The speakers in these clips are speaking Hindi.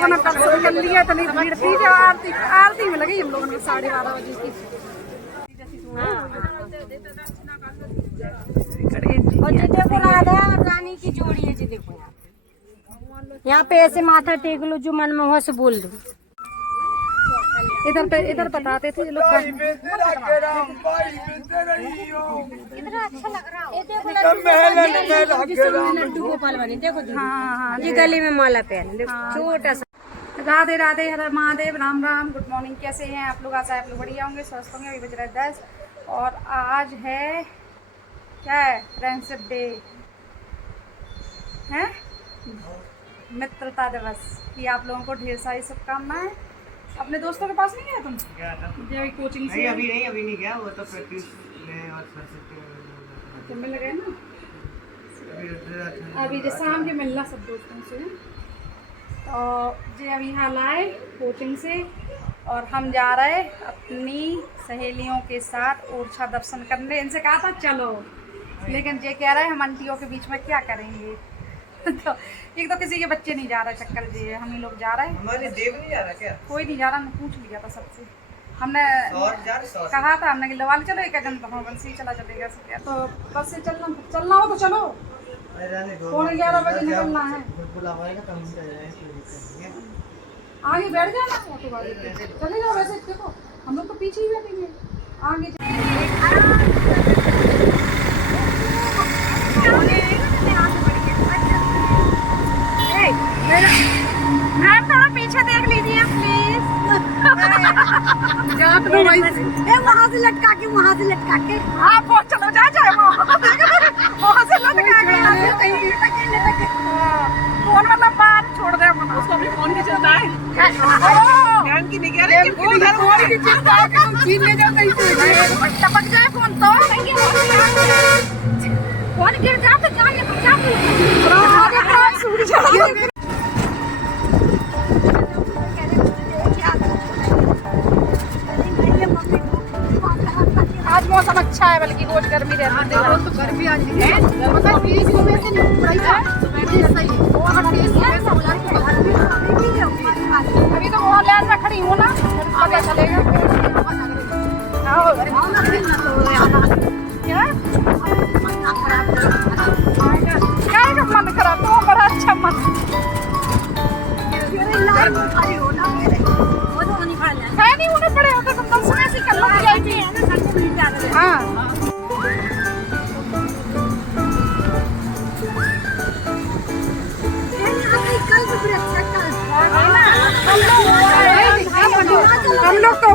लोगों ने दर्शन कर लिया, इतनी भीड़ थी जो आरती में लगी हम लोगों ने 12:30 बजे की। और जी देखो राधा और रानी की जोड़ी है जी, देखो यहाँ पे ऐसे माथा टेक लो, जो मन में हो से बोल दो। इधर बताते थे लोग। इतना अच्छा लग रहा है। लड्डू गोपाल बने, देखो हाँ ये गले में माला पहन, देखो छोटा सा। राधे राधे, हर महादेव, राम राम, गुड मॉर्निंग। कैसे हैं आप लोग? आशा है आप लोग बढ़िया होंगे, स्वस्थ होंगे। अभी बज रहा है 10 और आज है क्या है? फ्रेंडशिप डे है, मित्रता दिवस की आप लोगों को ढेर सारी शुभकामनाएं। अपने दोस्तों के पास नहीं गया तुम? जो अभी कोचिंग से अभी नहीं गया, वो तो प्रैक्टिस में और सरस्वती मिल गए ना। अभी जो शाम के मिलना सब दोस्तों से, तो जो अभी हाल आए कोचिंग से और हम जा रहे अपनी सहेलियों के साथ ओरछा दर्शन करने। इनसे कहा था चलो, लेकिन ये कह रहे हैं हम आंटियों के बीच में क्या करेंगे। तो एक तो किसी के बच्चे नहीं जा रहे, चक्कर जी हम ही लोग जा रहे हैं। हमारे देव नहीं जा रहा क्या? कोई नहीं जा रहा, मैं पूछ लिया था सबसे। हमने कहा था, हमने लवाल चलो एक जन, तो बंसी चला चलेगा क्या, तो बस से चलना हो तो चलो। 11:15 बजे निकलना है। आगे बैठ जाना ऑटो वाले पे, चले जाओ। वैसे देखो हम लोग तो पीछे ही बैठेंगे, आगे मैम थोड़ा पीछे देख लीजिए प्लीज। वहाँ से लटका के आप वो चलो जाए वहाँ से लटका के फोन मतलब बाहर छोड़ दे, उसको अपने फोन की चिंता है। की नहीं कह रहे फोन की चिंता है कि तुम छीन ले जाओ कहीं से, टपक जाए फोन तो फोन गिर जाओ तो जान आज मौसम अच्छा है, बल्कि रोज गर्मी रहती है। तो गर्मी आज है, अभी तो वहाँ लाइन में खड़ी हूँ ना, पता चलेगा क्या मन खराब, तो बड़ा अच्छा मन नहीं होने पड़े होते, तुम दर्शन ऐसे कर लो। हाँ हम लोग तो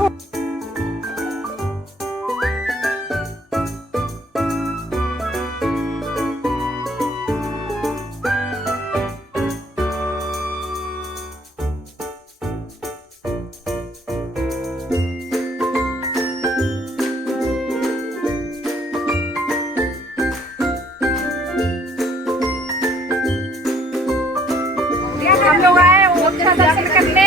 आए ओरछा दर्शन करने।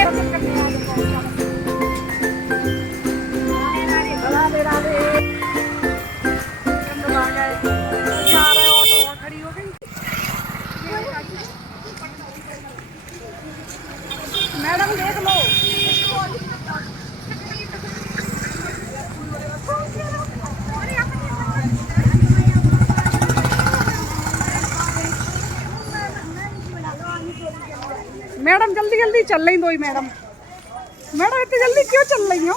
मैडम देख लो, मैडम जल्दी जल्दी चल रही दो ही। मैडम इतनी जल्दी क्यों चल रही हो?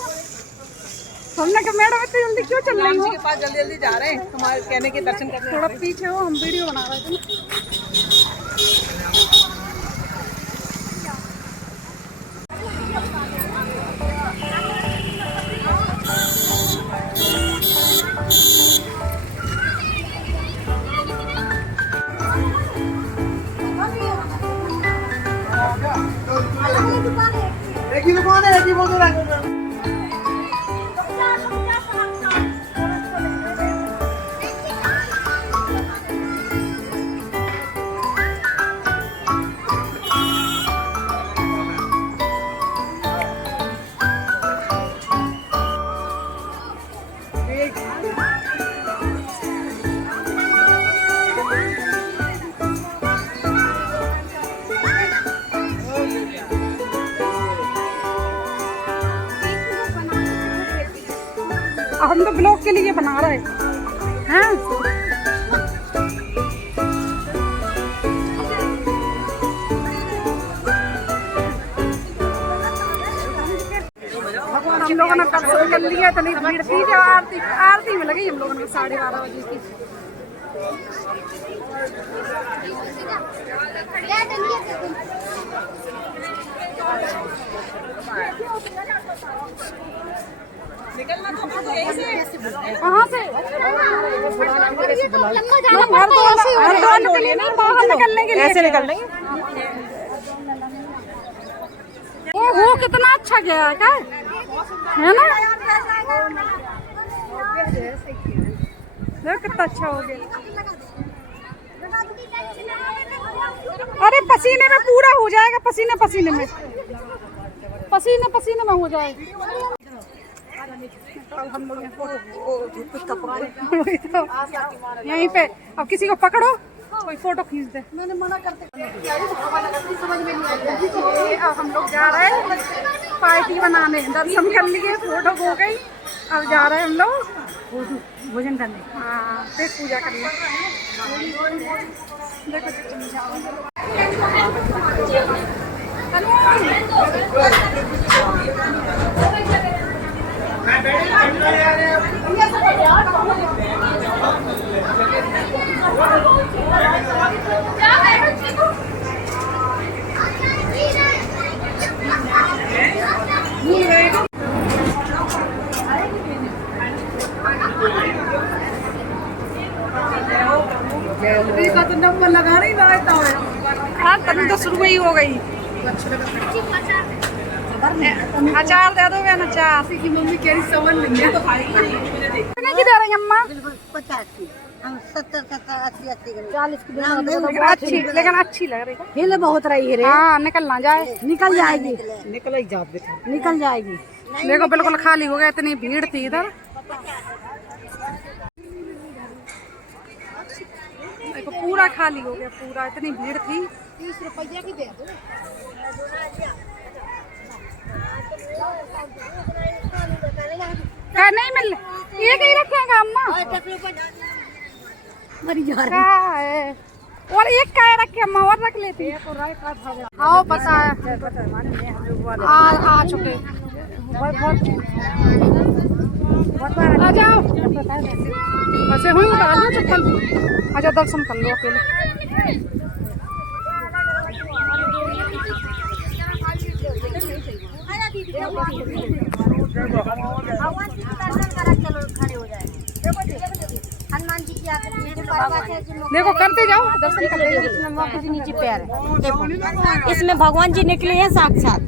हमने कहा मैडम इतनी जल्दी क्यों चल रही हो? के पास जल्दी जल्दी जा रहे हैं, तुम्हारे कहने के दर्शन करने। थोड़ा पीछे हो, हम वीडियो बना रहे थे। एक ही दुकान है, एक ही बोल रहा है। हम तो ब्लॉग के लिए बना रहे हैं। भगवान हम लोगों ने दर्शन कर लिया, इतनी भीड़ थी जो आरती में लगी हम लोगों ने 12:30 बजे की। कहाँ से? हरिद्वार के लिए नहीं, बाहर निकलने के लिए। ऐसे निकलने वो कितना अच्छा गया है, क्या है ना? देखो कितना अच्छा हो गया। अरे पसीने में पूरा हो जाएगा, पसीने पसीने में हो जाएगा। हम लोग यहीं पे अब किसी को पकड़ो, कोई फोटो खींच दे। मैंने मना करते समझ में नहीं आया। अब हम लोग जा रहे हैं पार्टी बनाने, दर्शन कर लिए, फोटो हो गई, अब जा रहे हैं हम लोग भोजन करने। हाँ, फिर पूजा करने। का तो नंबर लगा नहीं रहता है। हाँ, तभी तो शुरू ही हो गई। अचार दे दोगे ना? अचार की मम्मी कह रही समझ नहीं है तो खाएगी। की दे रही अम्मा? 50 की, हम 70 80 40 की अच्छी, लेकिन अच्छी लग रही है। हिल बहुत रही है। हाँ, निकल ना जाए। निकल जाएगी, निकल ही जाओ, निकल जाएगी। देखो बिल्कुल खाली हो गया, इतनी भीड़ थी इधर। देखो पूरा खाली हो गया, पूरा इतनी भीड़ थी। 30 रुपया भी दे दो। क्या नहीं मिल, एक ही रखेगा अम्मा? क्या है? और एक काय रखे अम्मा, और रख लेती है। हाँ पता है, आ चुके। आ जाओ, वैसे हुई उतार लो चप्पल। अच्छा दर्शन कर लो अकेले। भगवान जी के दर्शन करा, चलो खड़े हो जाए। हनुमान जी की देखो करते जाओ, दर्शन करते जाओ। इसमें मौके के नीचे पैर है, देखो इसमें भगवान जी निकले हैं साक्षात।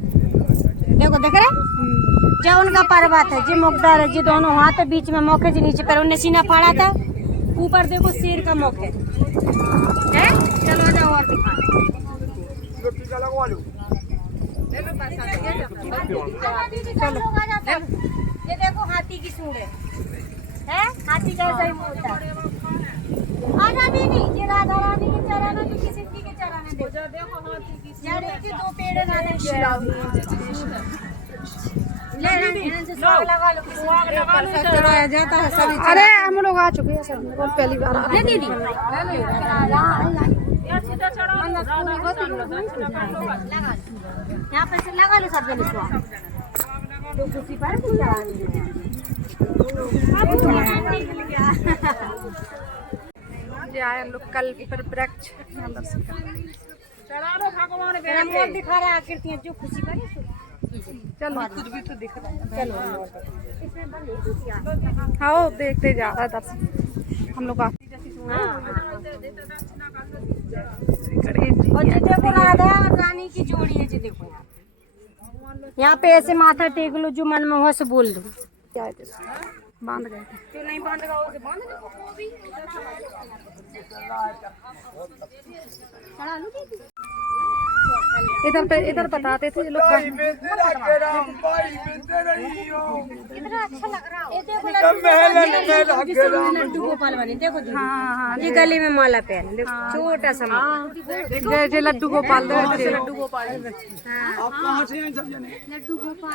देखो देख रहे, जो उनका पर्वत है, जो मुकदार है, जो दोनों हाथ है, बीच में मौके के नीचे पैर, उन्हें सीना फाड़ा था। ऊपर देखो शेर का मुख है। चलो जाओ और दिखा। ये देखो हाथी की सूंड है, हाथी जैसा ही होता है। आजा दीदी, ये राधा रानी के चरण है, किसी सिद्धि के चरण है। देखो हाथी की सूंड है, 2 पेड़ जाता है सभी। अरे हम लोग आ चुके हैं, सब पहली बार आ रहे हैं। दीदी यहाँ पर से लगा लो सब जने को। तो कुर्सी पर आए लोग कल पर वृक्ष दर्शन भगवान दिखा रहा है आकृतियाँ, जो खुशी करे। चलो कुछ भी तो दिख रहा है। चलो हाँ, देखते जा रहा है दर्शन हम लोग। और जो देखो राधा और रानी की जोड़ी है, जो देखो यहाँ पे ऐसे माथा टेक लो, जो मन में हो से बोल दो। बांध गए थे, जो नहीं बांध रहा उसे बांध दो। चढ़ा लो। इधर बताते थे ये लोग। लड्डू गोपाल बने देखो दीदी। हाँ ये गले में माला पहन देखो छोटा सा जय जय लड्डू गोपाल लड्डू गोपाल। लड्डू गोपाल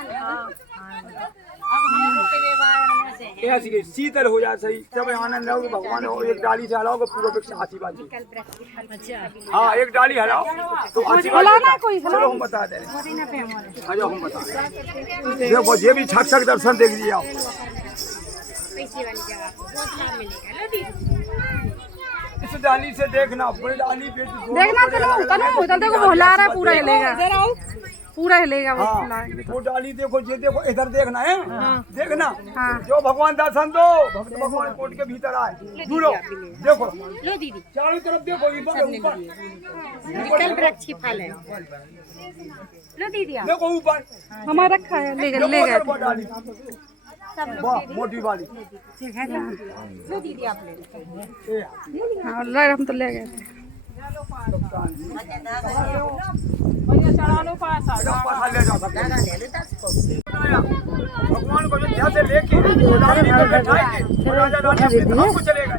ऐसी शीतल हो जाए सही सब आनंद रहोगे भगवान हो। एक डाली से हलाओगे पूरा वृक्ष आशीर्वाद। हाँ एक डाली हलाओ तो आशीर्वाद। चलो हम बता दे हम बता देखो ये भी छक छक दर्शन देख लिया। इस डाली से देखना बड़ी डाली पे देखना तनु उधर देखो वो हिला रहा है पूरा हिलेगा पूरा हिलेगा वो। हाँ, वो डाली देखो ये देखो इधर देखना है। देखना हाँ। जो भगवान दर्शन दो भक्त भगवान कोट के भीतर आए दूरो देखो लो दीदी चारों तरफ देखो ऊपर कल वृक्ष फल है। लो दीदी आप देखो ऊपर हमारा रखा है ले गए वो डाली वाह मोटी वाली। लो दीदी आप ले हाँ हम तो ले गए थे। ले जा सकते भगवान को ध्यान से लेके डाली पे बैठाएंगे राजा रानी अपने धाम को चले गए।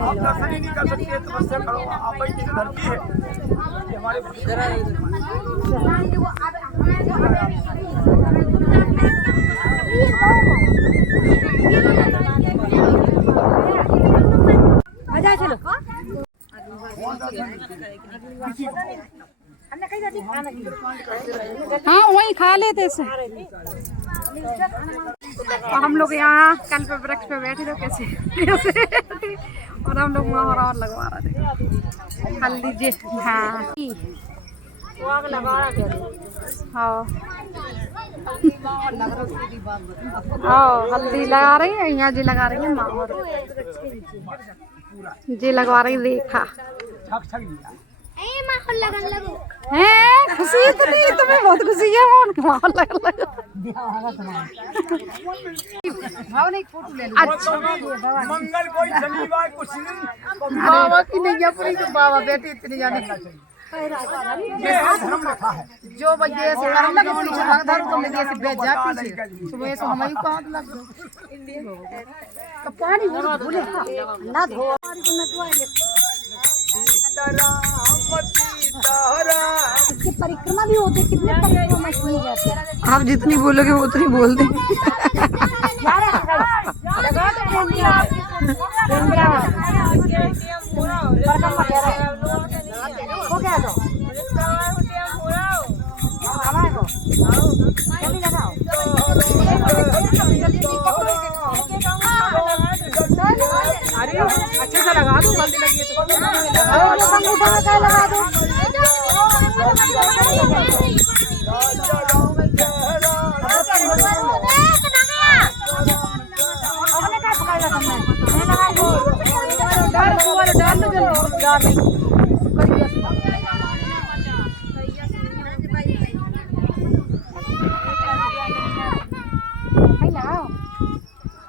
आप दर्शन ही नहीं कर सकते तपस्या करो। आप ही की धरती है ये हमारे मजा चलो। हाँ वही खा लेते से। हम लोग यहाँ कल पे वृक्ष पे बैठे थे कैसे कैसे और हम लोग मोहर और लगवा रहे थे हल्दी जी। हाँ हाँ हाँ हल्दी लगा रही है यहाँ जी लगा रही है मोहर जी लगवा रही रेखा। हैं खुशी इतनी तुम्हें बहुत खुशी है माहौल लगा अच्छा मंगल कोई शनिवार कुछ दिन बाबा की नहीं है पूरी तो बाबा बेटी इतनी जाने ये धर्म रखा है। जो बजे ऐसे करम लगे पीछे भाग धरो तो लगे ऐसे बेच जा पीछे सुबह से हमें कहां लग तो पानी भूले ना धो इसकी परिक्रमा भी होती कितने परिक्रमा की जाती है। आप जितनी बोलोगे वो उतनी बोल दे। हो गया तो जल्दी लगाओ। अरे अच्छे से लगा दो जल्दी लगी तो लगा दो।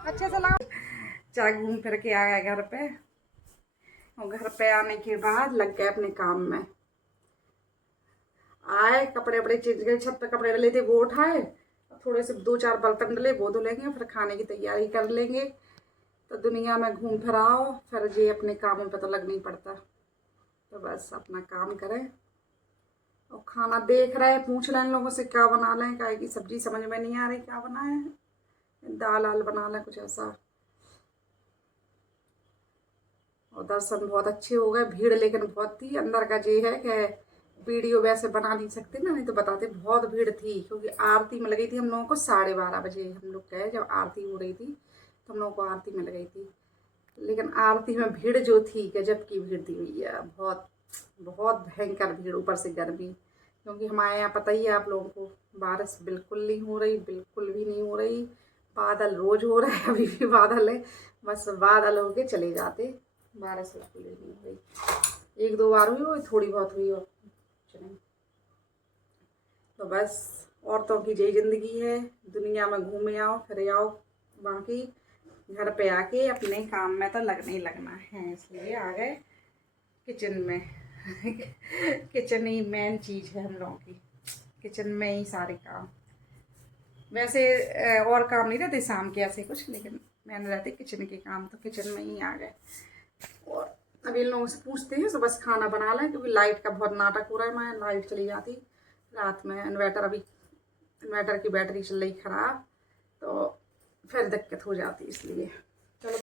अच्छे से लगा। चाय घूम फिर के आ गए घर पे और घर पे आने के बाद लग गए अपने काम में। आए कपड़े वपड़े चेंज गए छत पे कपड़े डले थे वो उठाए थोड़े से 2-4 बर्तन डले वो धुलेंगे फिर खाने की तैयारी कर लेंगे। तो दुनिया में घूम फिर आओ फिर जी अपने कामों पे तो लग नहीं पड़ता तो बस अपना काम करें और खाना देख रहे पूछ लें लोगों से क्या बना लें काय की सब्जी समझ में नहीं आ रही क्या बनाए दाल आल बना लें कुछ ऐसा। और दर्शन बहुत अच्छे हो गए भीड़ लेकिन बहुत थी अंदर का ये है कि वीडियो वैसे बना नहीं सकते ना नहीं तो बताते बहुत भीड़ थी क्योंकि आरती में लगी थी हम लोगों को 12:30 बजे हम लोग गए जब आरती हो रही थी तो हम लोगों को आरती में लगी थी लेकिन आरती में भीड़ जो थी गजब की भीड़ थी भैया बहुत बहुत भयंकर भीड़ ऊपर से गर्मी क्योंकि हमारे यहाँ पता ही है आप लोगों को बारिश बिल्कुल नहीं हो रही बिल्कुल भी नहीं हो रही बादल रोज हो रहा है अभी भी बादल है बस बादल होके चले जाते बारिश बिल्कुल ही नहीं हो रही 1-2 बार हुई हो थोड़ी बहुत हुई हो तो बस औरतों की यही ज़िंदगी है दुनिया में घूमे आओ फिर आओ बाकी घर पे आके अपने काम में तो लगना ही लगना है इसलिए आ गए किचन में किचन ही मेन चीज़ है हम लोगों की, किचन में ही सारे काम। वैसे और काम नहीं रहते शाम के ऐसे कुछ, लेकिन मैंने रहते किचन के काम, तो किचन में ही आ गए। और अभी इन लोगों से पूछते हैं तो बस खाना बना लें, क्योंकि लाइट का बहुत नाटक हो रहा है। मैं लाइट चली जाती रात में, इन्वर्टर की बैटरी चल रही ख़राब, तो फिर दिक्कत हो जाती इसलिए।